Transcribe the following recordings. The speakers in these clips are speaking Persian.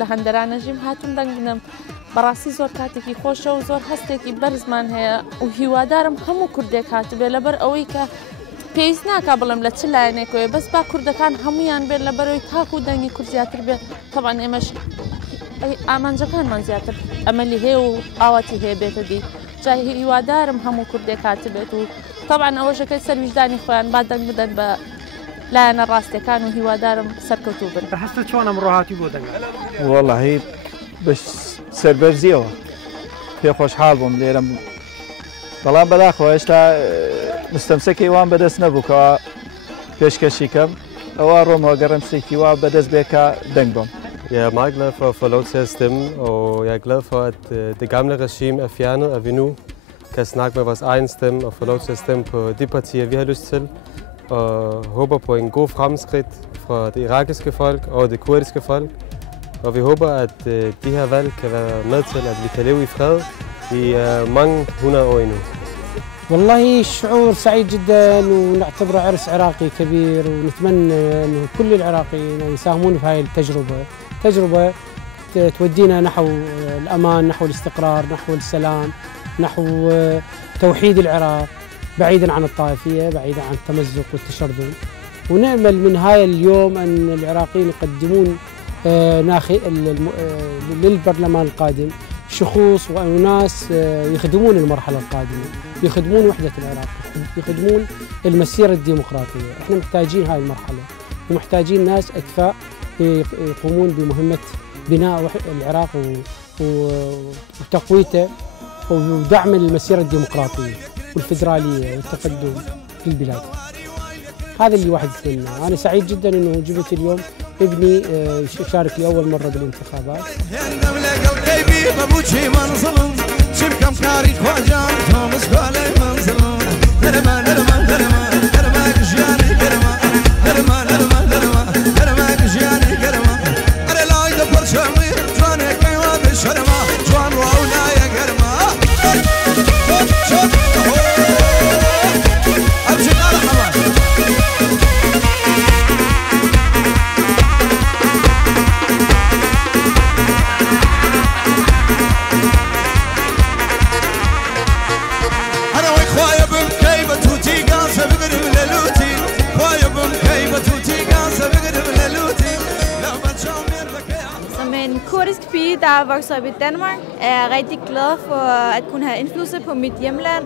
لە هەندەرانە ژیم هاتوون دەنگ بدەم بەڕاستی زۆر کاتێکی خۆشە و زۆر هەستێکی بەرزمان هەیە و هیوادارم هەموو کوردێک هاتبێ لەبەر ئەوەی کە پێویست ناکا بڵم لە چ لایەنێکەوەی بەس با کوردەکان هەمویان بێت لەبەرەوەی تاکو و دەنگی کورد زیاتر بێت تەبان ئێمەش ئامانجەکانمان زیاتر ئەمەلی هەیە و ئاواتی هەیە بێتە دی جای هیوادارم هەموو کوردێک هاتبێت و طبعا ئەوەشەکەی سەرویژدانی خۆیان با دەنگ بدەن بە لایەنە ڕاستەکان و هیوادارم سەرکەوتوو بن. بەهەستە چۆن ئەمڕۆ هاتی بۆ دەنگ؟ وەڵڵاهی بە سەربەرزیەوە پێ خۆشحاڵ بووم لێرەم بەڵام بەداخەوە هێشتا مستەمسەکەی وان بەدەست نەبووکەوە پێشکەشی کەم ئەوە ڕۆمەوە گەڕم شتێکی وا bädەست بێکە dەنگ بۆم. Jeg er meget glad for at få lov til at stemme, og jeg er glad for, at det gamle regime er fjernet, og vi nu kan snakke med vores egen stemme og få lov til at stemme på de partier, vi har lyst til, og håber på en god fremskridt for det irakiske folk og det kurdiske folk. Og vi håber, at de her valg kan være med til, at vi kan leve i fred i mange 100 år endnu. والله شعور سعيد جدا ونعتبره عرس عراقي كبير ونتمنى أن كل العراقيين يساهمون في هذه تجربة تودينا نحو الأمان، نحو الاستقرار، نحو السلام، نحو توحيد العراق بعيدا عن الطائفية، بعيدا عن التمزق والتشرذم. ونأمل من هذا اليوم أن العراقيين يقدمون للبرلمان القادم شخوص وأناس يخدمون المرحلة القادمة، يخدمون وحدة العراق، يخدمون المسيرة الديمقراطية. احنا محتاجين هاي المرحلة ومحتاجين ناس أكفاء يقومون بمهمة بناء العراق وتقويته ودعم المسيرة الديمقراطية والفدرالية والتقدم في البلاد. هذا اللي واحد يتمناه. أنا سعيد جدا إنه جبت اليوم ابني يشارك لأول مرة بالانتخابات. Kurdisk pige, der er vokset op i Danmark, er jeg rigtig glad for at kunne have indflydelse på mit hjemland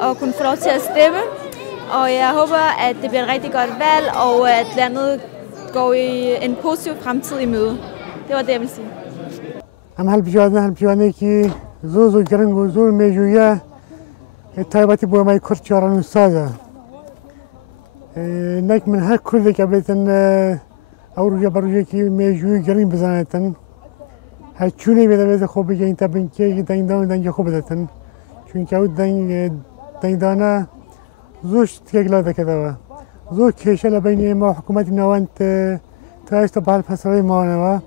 og kunne få lov til at stemme. Og jeg håber, at det bliver et rigtig godt valg, og at landet går i en positiv fremtid i møde. Det var det, jeg ville sige. Am halbjane ki zozo gring و زور میجویه تایبتی با مای کرد چاران استاده. نک من هر کردی که بیتن اوروجا بروجا کی میجوی گرین بزنتن. هر چونی بیده خوب بگه این تبین که دنگ خوب بدتن. چون که اون دنگ دانه زوج تیگلاده کده و زوج کشل بین ما حکومت نوانت تایست به الفصلی ما نوا.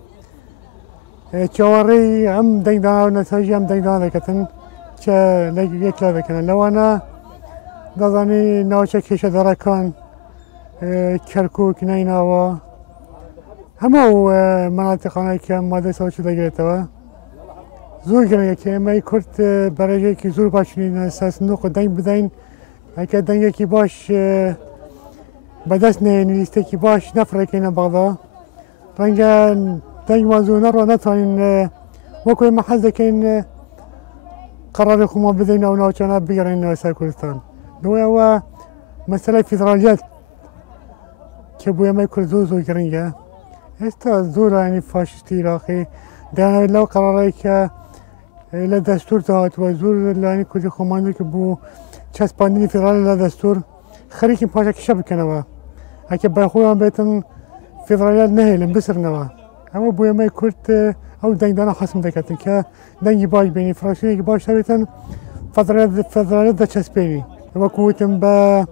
چواری هم دنگ دانه و نتایجی هم دنگ دانه کتن. چه یک لاده کنن. لو أنا دادنی نوچه کشه داره کن کرکوک نینا و همه مناطقانی که ماده سوچ دگیرته و زور گرنگه که ما کرد برای که زور باشونین اساس نوق دنگ بدین اگه دنگی که باش بدست نیسته که باش نفره کنه بغدا رنگ دنگ موضوع نرو نتوانین وکوی محضه کن قرار خما بدین او نوچانه بگرین سر کردستان دوی و مسئله فدرالیت که بوی ما کرد زور گرنگه استا زور یعنی فاشیستی عراقی در لو قراره که لدستور داد و زور یعنی کدی خماندو که بو چسباندنی فدرال لدستور خریکی پاشا کشا بکنه و اگه برخوی هم بیتن فدرالیت نهیلن بسرنه و اما بوی ما کرد او دنگ دانه خصم دکتن که دنگی باش بینی فراشینی که باش بیتن فدرالیت دا چسبینی و کوتن با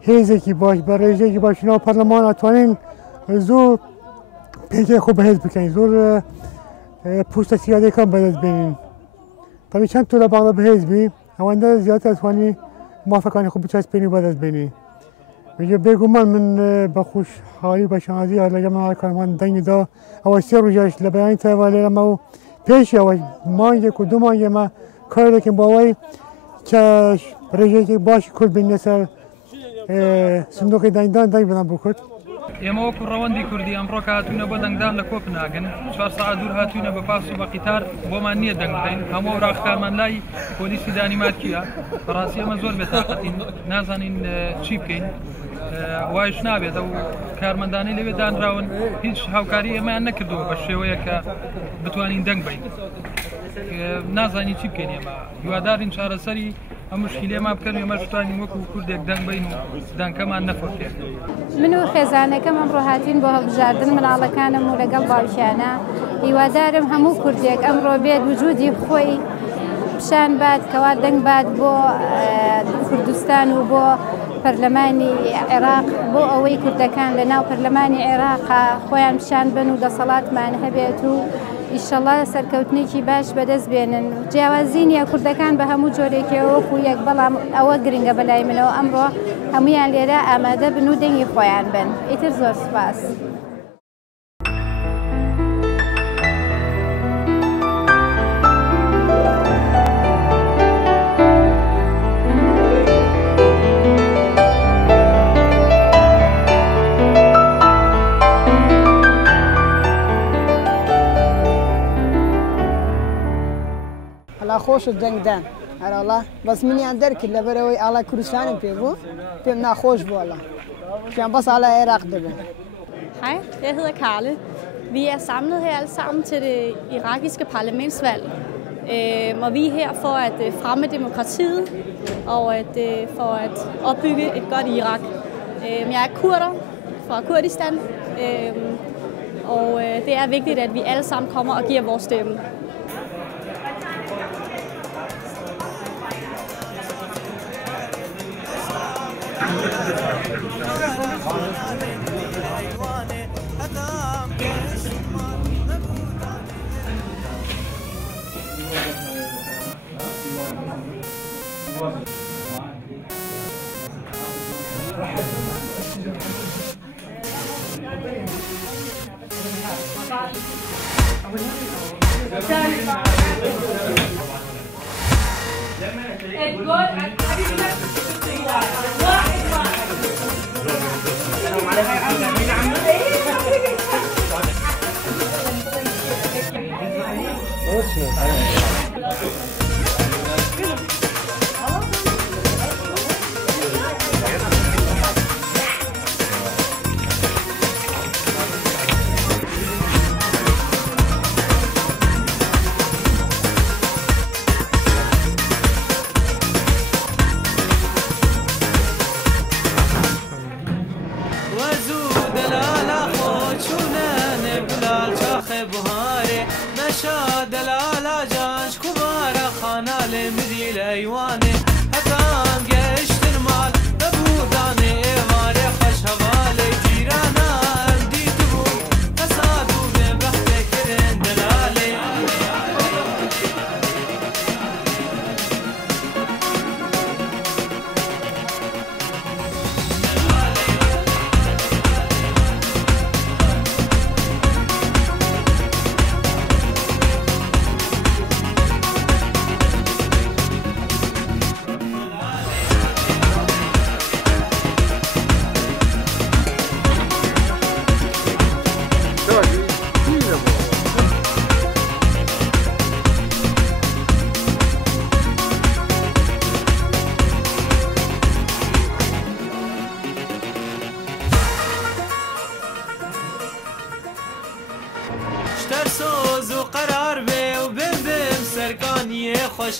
هیزه کی باش برای کی باش نه پارلمان اتوانین زور پیجه خوب حزب بکنین زور پوست سیاده کم بدست بینین طبعا چند طول باقی به حزبی اوانده زیاد اتوانی موافقانی خوب بچسبینی بدست بینی میگه بگومان من بخوش حالی باشنازی حالا من کارمان دنگ دا او سه روزش لبیان توالی ما پیش او مانگه کدوم مانگه ما کاری که باوی که پروژه باش کل بین سر صندوق دنگدان دنگ بدن بکرد. ئێمە وەکو ڕەوەندی کوردی ئەمڕۆ هاتوونە بۆ دەنگدان لە کۆپنهاگن 4 ساعت دوور هاتوونە بە پاس و بە قیتار بۆمان نییە دەنگ بدەین هەموو ڕاخکارمان لای پۆلیسی دانیمارکیە بەڕاستی ئەمە زۆر بێتاقەتین نازانین چی بکەین وایش نابێت ئەو کارمەندانەی لەوێ دانراون هیچ هاوکاری ئێمەیان نەکردووە بە شێوەیە کە بتوانین دەنگ بین نازانی چی بکەین ئێمە هیوادارین چارەسەری ئەم مشکلێمان بکەن ئێمە توانین وەکو کوردێک دەنگ بین و دانکەمان نەفۆرکێت. من و خێزانەکەم ئەمڕۆ هاتوین بۆ هەڵبژاردن مناڵەکانم و لەگەڵ باوشانە هیوادارم هەموو کوردێک ئەمڕۆ بێت وجودی خۆی پیشان بات کەوا دەنگ بات بۆ کوردستان و بۆ پەرلەمانی عێراق بۆ ئەوەی کوردەکان لە ناو پەرلەمانی عێراقا خۆیان پیشان بن و دەسەڵاتمان هەبێت و ئیشەڵا سەرکەوتنێکی باش بەدەست بێنن جیاوازی نیە کوردەکان بە هەموو جۆرێکەوە وەکو یەک بەڵام ئەوە گرنگە بەلای منەوە ئەمڕۆ هەمویان لێرە ئامادە بن و دەنگی خۆیان بن ئیتر زۆر سوپاس. خۆش و دەنگدان هەراڵا بەس منیان دەرکرد لەبەرەوەی ئاڵای کوردستانم پێ بوو پێم ناخۆش بووە پێیان بەس ئاڵای عێراق دەبن. Hej, jeg hedder Karle. Vi er samlet her alle sammen til det irakiske parlamentsvalg. Og vi er her for at fremme demokratiet og for at opbygge et godt Irak. Jeg er kurder fra Kurdistan, og det er vigtigt, at vi alle sammen kommer og giver vores stemme.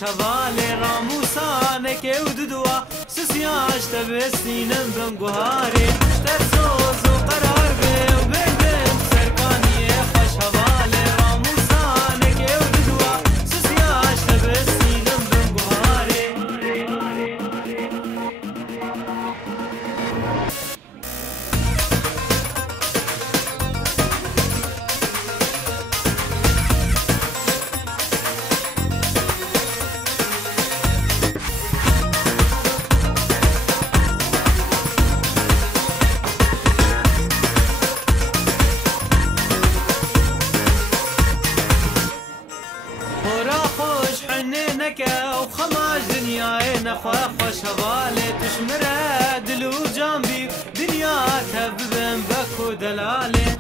شوال راموسانه که وددوا سسیاش تبستینم بنگوهاری ترسوز و قرار به و بردم سرکانی خوش حوال راموسانه که وددوا سسیاش تبستینم بنگوهاری خماش دنیای نخواه خوش حواله تشمره دل و جان بی دنیا تببن بکو دلاله